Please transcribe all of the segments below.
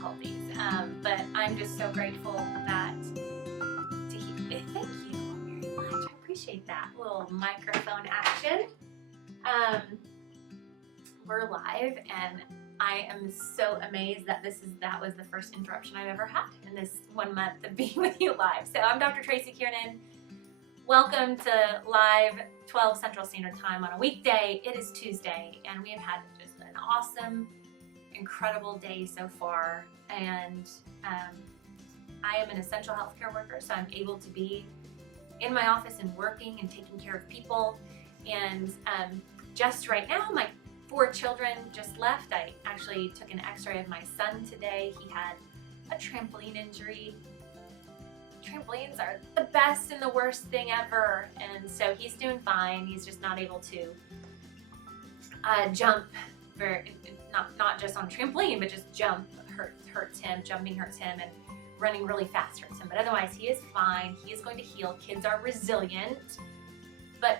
difficulties. But I'm just so grateful that thank you very much. I appreciate that little microphone action. We're live, and I am so amazed that that was the first interruption I've ever had in this 1 month of being with you live. So I'm Dr. Traci Kiernan. Welcome to live 12 Central Standard Time on a weekday. It is Tuesday, and we have had just an awesome, incredible day so far. And I am an essential healthcare worker, so I'm able to be in my office and working and taking care of people. And just right now, my 4 children just left. I actually took an x-ray of my son today. He had a trampoline injury. Trampolines are the best and the worst thing ever, and so he's doing fine. He's just not able to jump, not just on trampoline, but just jump hurts him. Jumping hurts him, and running really fast hurts him. But otherwise, he is fine. He is going to heal. Kids are resilient. But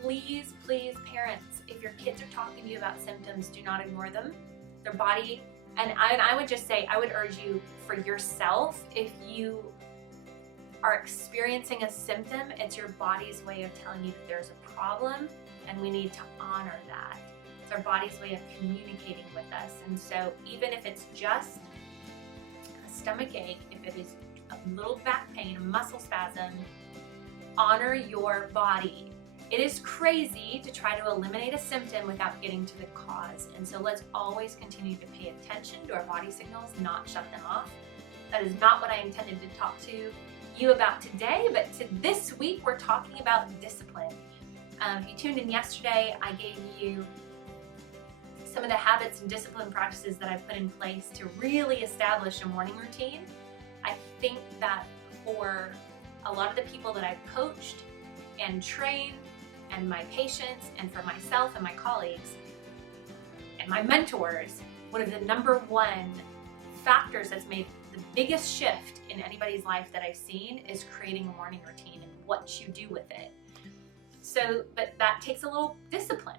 please, please, parents, if your kids are talking to you about symptoms, do not ignore them. Their body, and I would just say, I would urge you for yourself, if you are experiencing a symptom, it's your body's way of telling you that there's a problem, and we need to honor that. It's our body's way of communicating with us. And so even if it's just a stomach ache, if it is a little back pain, a muscle spasm, honor your body. It is crazy to try to eliminate a symptom without getting to the cause. And so let's always continue to pay attention to our body signals, not shut them off. That is not what I intended to talk to you about today, but this week we're talking about discipline. If you tuned in yesterday, I gave you some of the habits and discipline practices that I've put in place to really establish a morning routine. I think that for a lot of the people that I've coached and trained, and my patients, and for myself and my colleagues and my mentors, one of the number one factors that's made the biggest shift in anybody's life that I've seen is creating a morning routine and what you do with it. So, but that takes a little discipline,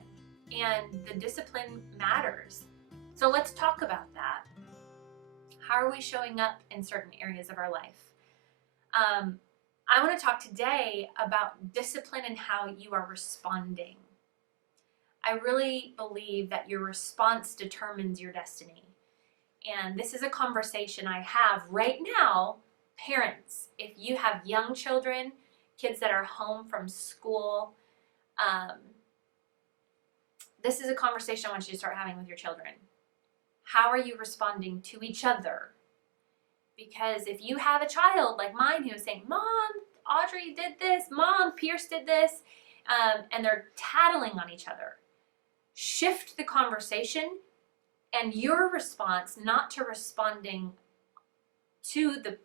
and the discipline matters. So let's talk about that. How are we showing up in certain areas of our life? I want to talk today about discipline and how you are responding. I really believe that your response determines your destiny. And this is a conversation I have right now. Parents, if you have young children, kids that are home from school, this is a conversation I want you to start having with your children. How are you responding to each other? Because if you have a child like mine who is saying, Mom, Audrey did this, Mom, Pierce did this, and they're tattling on each other, shift the conversation and your response, not to responding to the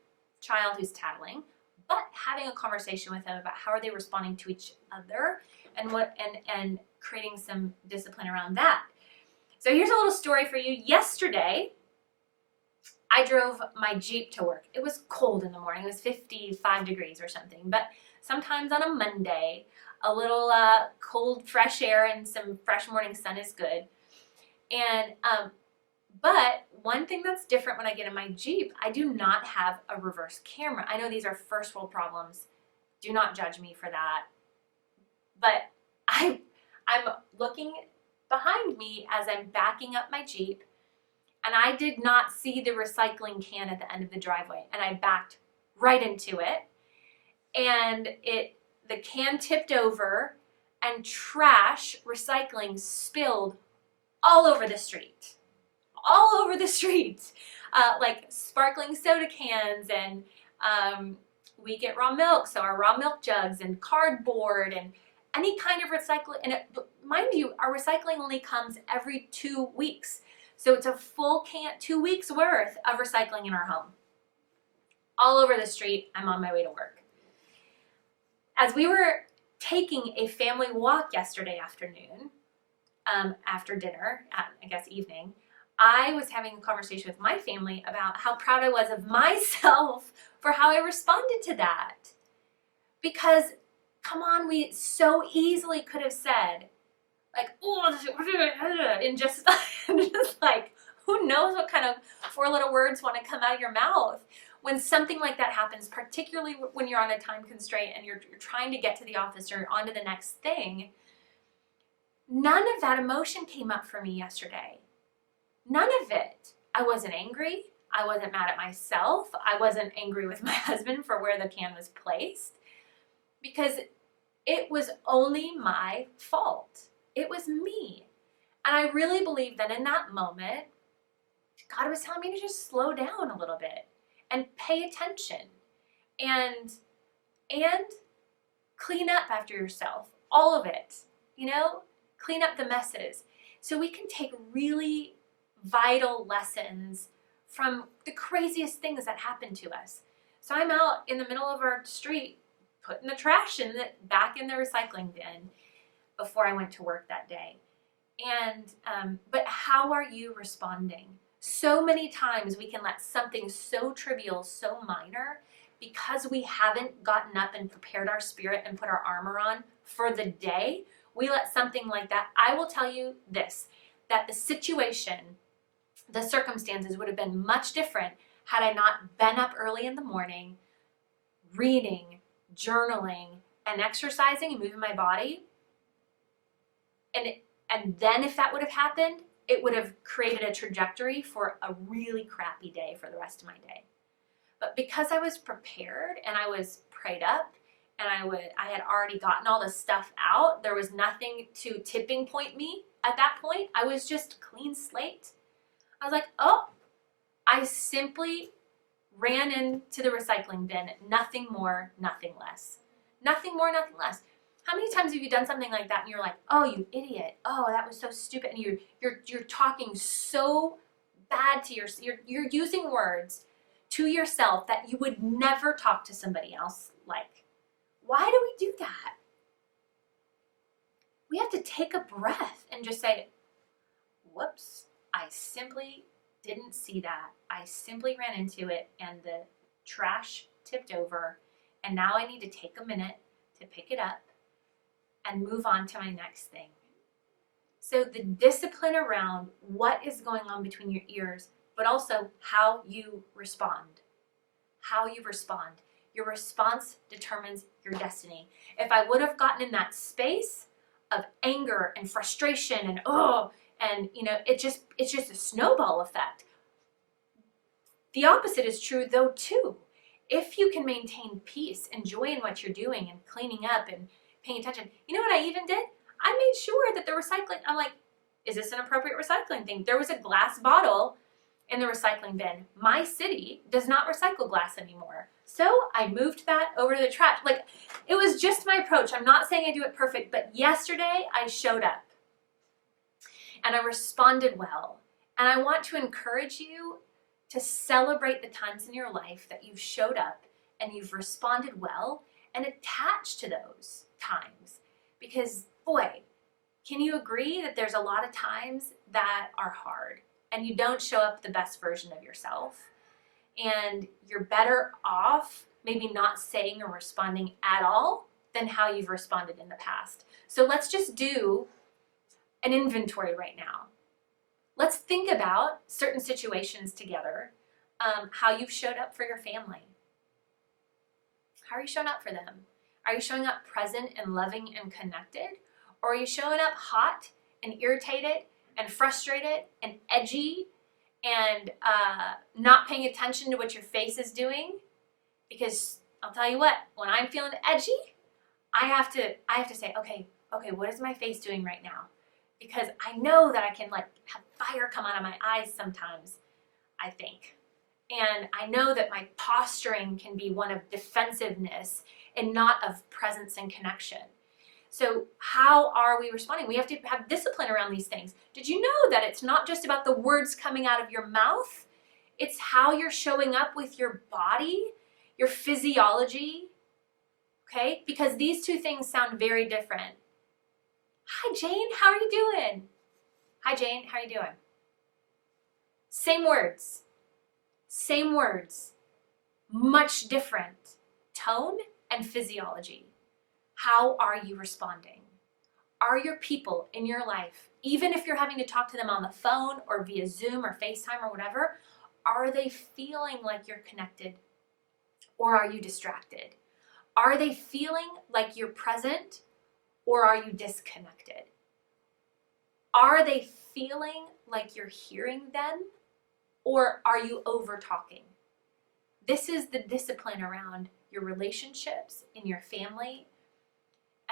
child who's tattling, but having a conversation with them about how are they responding to each other, and creating some discipline around that. So here's a little story for you. Yesterday, I drove my Jeep to work. It was cold in the morning. It was 55 degrees or something. But sometimes on a Monday, a little cold, fresh air and some fresh morning sun is good. And but one thing that's different when I get in my Jeep, I do not have a reverse camera. I know these are first world problems. Do not judge me for that. But I'm looking behind me as I'm backing up my Jeep, and I did not see the recycling can at the end of the driveway, and I backed right into it, and the can tipped over, and trash, recycling, spilled all over the street. All over the street. Like sparkling soda cans, and we get raw milk, so our raw milk jugs, and cardboard, and any kind of recycling. And mind you, our recycling only comes every 2 weeks. So it's a full can, 2 weeks worth of recycling in our home. All over the street. I'm on my way to work. As we were taking a family walk yesterday afternoon, after dinner, I guess evening, I was having a conversation with my family about how proud I was of myself for how I responded to that. Because, come on, we so easily could have said, like, oh, and just like who knows what kind of four little words want to come out of your mouth when something like that happens, particularly when you're on a time constraint and you're trying to get to the office or on to the next thing. None of that emotion came up for me yesterday. None of it. I wasn't angry. I wasn't mad at myself. I wasn't angry with my husband for where the can was placed, because it was only my fault. It was me. And I really believe that in that moment, God was telling me to just slow down a little bit and pay attention and clean up after yourself. All of it, clean up the messes. So we can take really vital lessons from the craziest things that happen to us. So I'm out in the middle of our street putting the trash back in the recycling bin before I went to work that day. And but how are you responding? So many times we can let something so trivial, so minor, because we haven't gotten up and prepared our spirit and put our armor on for the day, we let something like that. I will tell you this, that the situation, the circumstances would have been much different had I not been up early in the morning, reading, journaling, and exercising and moving my body. And then if that would have happened, it would have created a trajectory for a really crappy day for the rest of my day. But because I was prepared and I was prayed up and I had already gotten all the stuff out, there was nothing to tipping point me at that point. I was just clean slate. I was like, oh, I simply ran into the recycling bin. Nothing more, nothing less. Nothing more, nothing less. How many times have you done something like that and you're like, oh, you idiot. Oh, that was so stupid. And you're talking so bad to yourself. You're using words to yourself that you would never talk to somebody else like. Why do we do that? We have to take a breath and just say, whoops, I simply didn't see that. I simply ran into it and the trash tipped over, and now I need to take a minute to pick it up and move on to my next thing. So the discipline around what is going on between your ears, but also how you respond. How you respond. Your response determines your destiny. If I would have gotten in that space of anger and frustration and it's just a snowball effect. The opposite is true though too. If you can maintain peace and joy in what you're doing and cleaning up and paying attention. You know what I even did? I made sure that the recycling, I'm like, is this an appropriate recycling thing? There was a glass bottle in the recycling bin. My city does not recycle glass anymore. So I moved that over to the trash. Like, it was just my approach. I'm not saying I do it perfect, but yesterday I showed up and I responded well. And I want to encourage you to celebrate the times in your life that you've showed up and you've responded well and attach to those times. Because, boy, can you agree that there's a lot of times that are hard and you don't show up the best version of yourself, and you're better off maybe not saying or responding at all than how you've responded in the past. So let's just do an inventory right now. Let's think about certain situations together, how you've showed up for your family. How are you showing up for them? Are you showing up present and loving and connected? Or are you showing up hot and irritated and frustrated and edgy and not paying attention to what your face is doing? Because I'll tell you what, when I'm feeling edgy, I have to say, okay, what is my face doing right now? Because I know that I can have fire come out of my eyes sometimes, I think. And I know that my posturing can be one of defensiveness and not of presence and connection. So how are we responding? We have to have discipline around these things. Did you know that it's not just about the words coming out of your mouth? It's how you're showing up with your body, your physiology, okay? Because these two things sound very different. Hi, Jane, how are you doing? Hi, Jane, how are you doing? Same words, much different tone and physiology. How are you responding? Are your people in your life, even if you're having to talk to them on the phone or via Zoom or FaceTime or whatever, are they feeling like you're connected, or are you distracted? Are they feeling like you're present, or are you disconnected? Are they feeling like you're hearing them, or are you over talking? This is the discipline around your relationships in your family,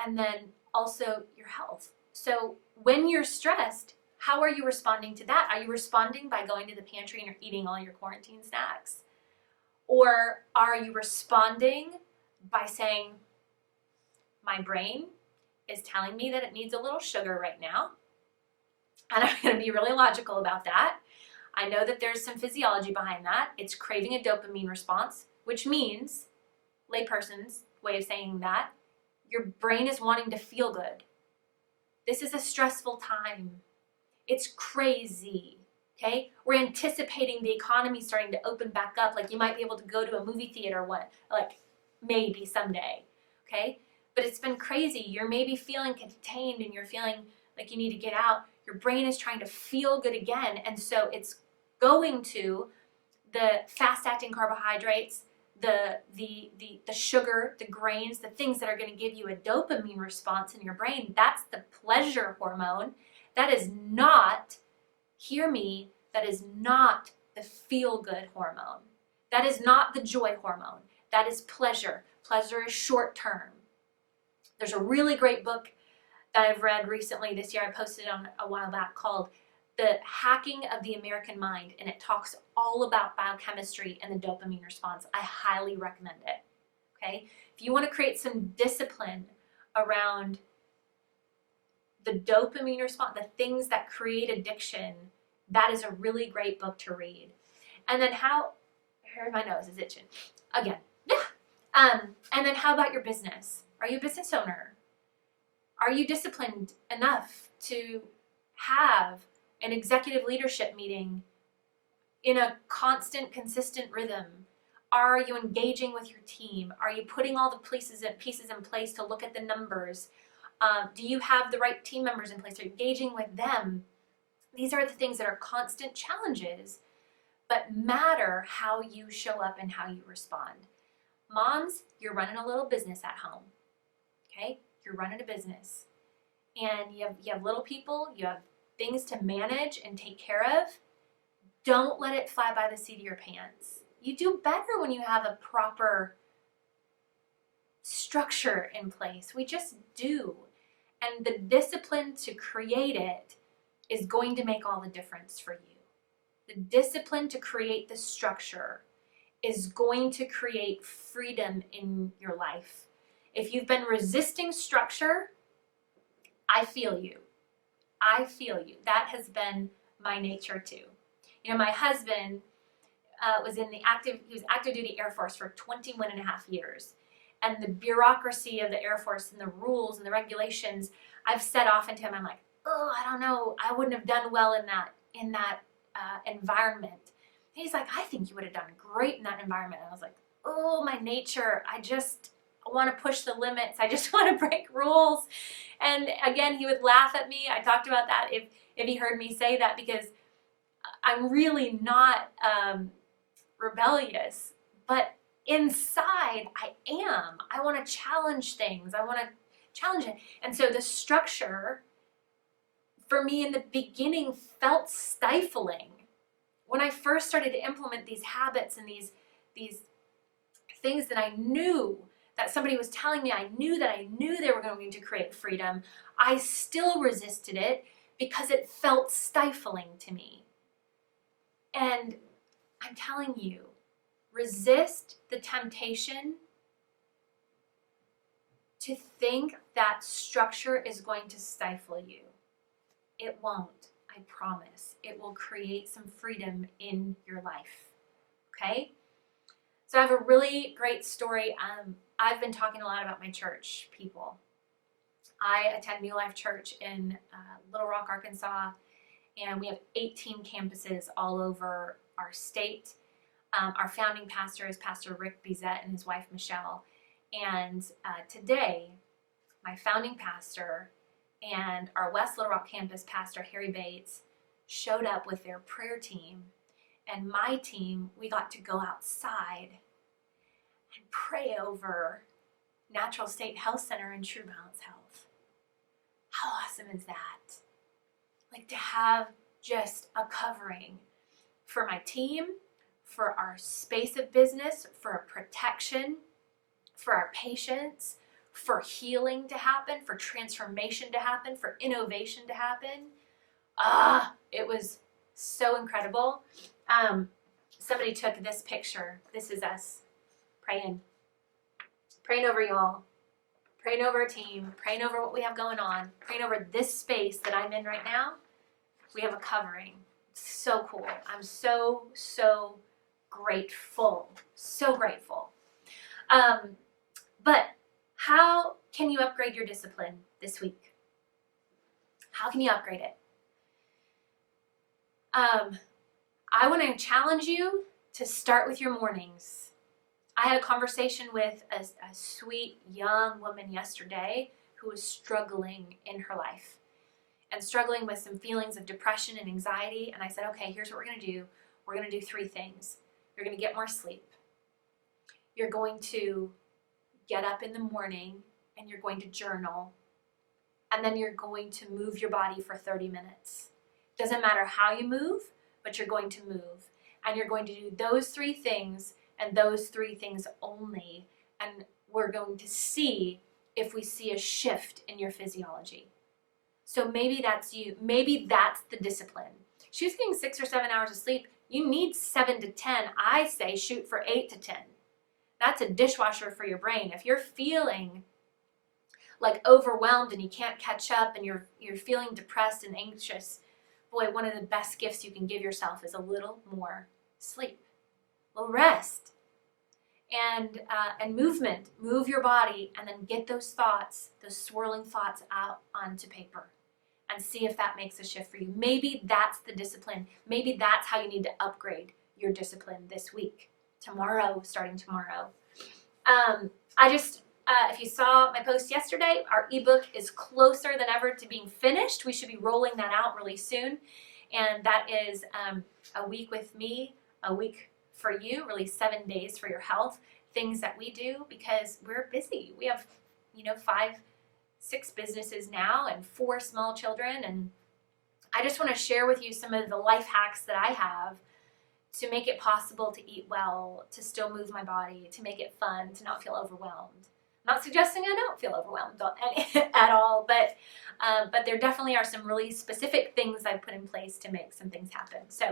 and then also your health. So when you're stressed, how are you responding to that? Are you responding by going to the pantry and eating all your quarantine snacks? Or are you responding by saying, my brain is telling me that it needs a little sugar right now, and I'm going to be really logical about that. I know that there's some physiology behind that. It's craving a dopamine response, which means, layperson's way of saying that, your brain is wanting to feel good. This is a stressful time. It's crazy, okay? We're anticipating the economy starting to open back up, like you might be able to go to a movie theater maybe someday, okay? But it's been crazy. You're maybe feeling contained and you're feeling like you need to get out. Your brain is trying to feel good again, and so it's going to the fast-acting carbohydrates, the sugar, the grains, the things that are going to give you a dopamine response in your brain. That's the pleasure hormone. That is not, hear me, that is not the feel-good hormone. That is not the joy hormone. That is pleasure. Pleasure is short-term. There's a really great book that I've read recently this year. I posted it on a while back, called The Hacking of the American Mind, and it talks all about biochemistry and the dopamine response. I highly recommend it, okay? If you want to create some discipline around the dopamine response, the things that create addiction, that is a really great book to read. And then here's my nose is itching. Again, yeah. And then how about your business? Are you a business owner? Are you disciplined enough to have an executive leadership meeting in a constant, consistent rhythm? Are you engaging with your team? Are you putting all the pieces in place to look at the numbers? Do you have the right team members in place? Are you engaging with them? These are the things that are constant challenges, but matter how you show up and how you respond. Moms, you're running a little business at home, okay? You're running a business, and you have little people, you have things to manage and take care of. Don't let it fly by the seat of your pants. You do better when you have a proper structure in place. We just do. And the discipline to create it is going to make all the difference for you. The discipline to create the structure is going to create freedom in your life. If you've been resisting structure, I feel you. I feel you. That has been my nature too. You know, my husband was active duty Air Force for 21 and a half years. And the bureaucracy of the Air Force and the rules and the regulations, I've said often to him, I'm like, oh, I don't know, I wouldn't have done well in that environment. And he's like, I think you would have done great in that environment. And I was like, oh, my nature, I just want to push the limits. I just want to break rules. And again, he would laugh at me. I talked about that if he heard me say that, because I'm really not rebellious, but inside I am. I want to challenge things. I want to challenge it. And so the structure for me in the beginning felt stifling. When I first started to implement these habits and these things that I knew that somebody was telling me, I knew they were going to create freedom, I still resisted it because it felt stifling to me. And I'm telling you, resist the temptation to think that structure is going to stifle you. It won't, I promise. It will create some freedom in your life, okay? So I have a really great story. I've been talking a lot about my church people. I attend New Life Church in Little Rock, Arkansas, and we have 18 campuses all over our state. Our founding pastor is Pastor Rick Bizet and his wife Michelle. And today, my founding pastor and our West Little Rock campus pastor, Harry Bates, showed up with their prayer team, and my team, we got to go outside and pray over Natural State Health Center and True Balance Health. How awesome is that? Like, to have just a covering for my team, for our space of business, for protection, for our patients, for healing to happen, for transformation to happen, for innovation to happen. It was so incredible. Somebody took this picture. This is us praying over y'all, praying over our team, praying over what we have going on, praying over this space that I'm in right now. We have a covering. So cool. I'm so grateful. So grateful. But how can you upgrade your discipline this week? How can you upgrade it? I want to challenge you to start with your mornings. I had a conversation with a sweet young woman yesterday who was struggling in her life and struggling with some feelings of depression and anxiety. And I said, okay, here's what we're going to do. We're going to do 3 things. You're going to get more sleep. You're going to get up in the morning and you're going to journal. And then you're going to move your body for 30 minutes. Doesn't matter how you move, but you're going to move. And you're going to do those 3 things and those 3 things only. And we're going to see if we see a shift in your physiology. So maybe that's you. Maybe that's the discipline. She was getting 6 or 7 hours of sleep. You need 7 to 10. I say shoot for 8 to 10. That's a dishwasher for your brain. If you're feeling like overwhelmed and you can't catch up and you're feeling depressed and anxious, boy, one of the best gifts you can give yourself is a little more sleep, a little rest, and movement. Move your body and then get those thoughts, those swirling thoughts out onto paper and see if that makes a shift for you. Maybe that's the discipline. Maybe that's how you need to upgrade your discipline this week, starting tomorrow. If you saw my post yesterday, our ebook is closer than ever to being finished. We should be rolling that out really soon. And that is a week with me, a week for you, really 7 days for your health, things that we do because we're busy. We have, 5, 6 businesses now and 4 small children. And I just want to share with you some of the life hacks that I have to make it possible to eat well, to still move my body, to make it fun, to not feel overwhelmed. I'm not suggesting I don't feel overwhelmed at all, but there definitely are some really specific things I've put in place to make some things happen. So,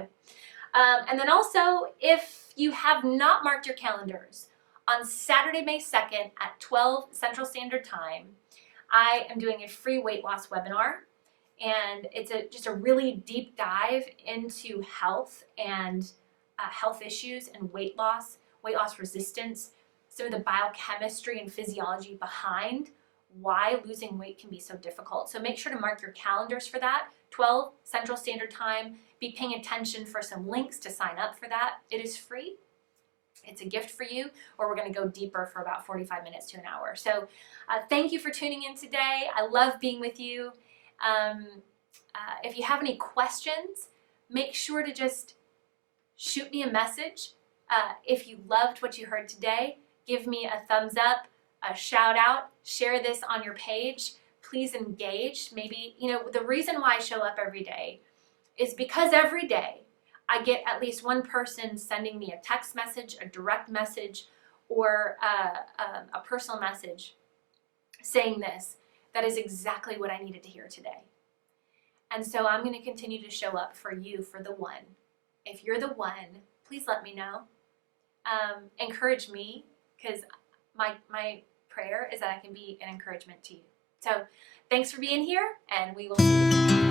and then also, if you have not marked your calendars, on Saturday, May 2nd at 12 Central Standard Time, I am doing a free weight loss webinar. And it's just a really deep dive into health and health issues and weight loss resistance, some of the biochemistry and physiology behind why losing weight can be so difficult. So make sure to mark your calendars for that, 12 Central Standard Time. Be paying attention for some links to sign up for that. It is free. It's a gift for you, or we're going to go deeper for about 45 minutes to an hour. So thank you for tuning in today. I love being with you. If you have any questions, make sure to just shoot me a message. If you loved what you heard today, give me a thumbs up, a shout out, share this on your page. Please engage. Maybe, the reason why I show up every day is because every day I get at least one person sending me a text message, a direct message, or a personal message saying this. That is exactly what I needed to hear today. And so I'm going to continue to show up for you, for the one. If you're the one, please let me know. Encourage me, because my prayer is that I can be an encouragement to you. So thanks for being here, and we will see you.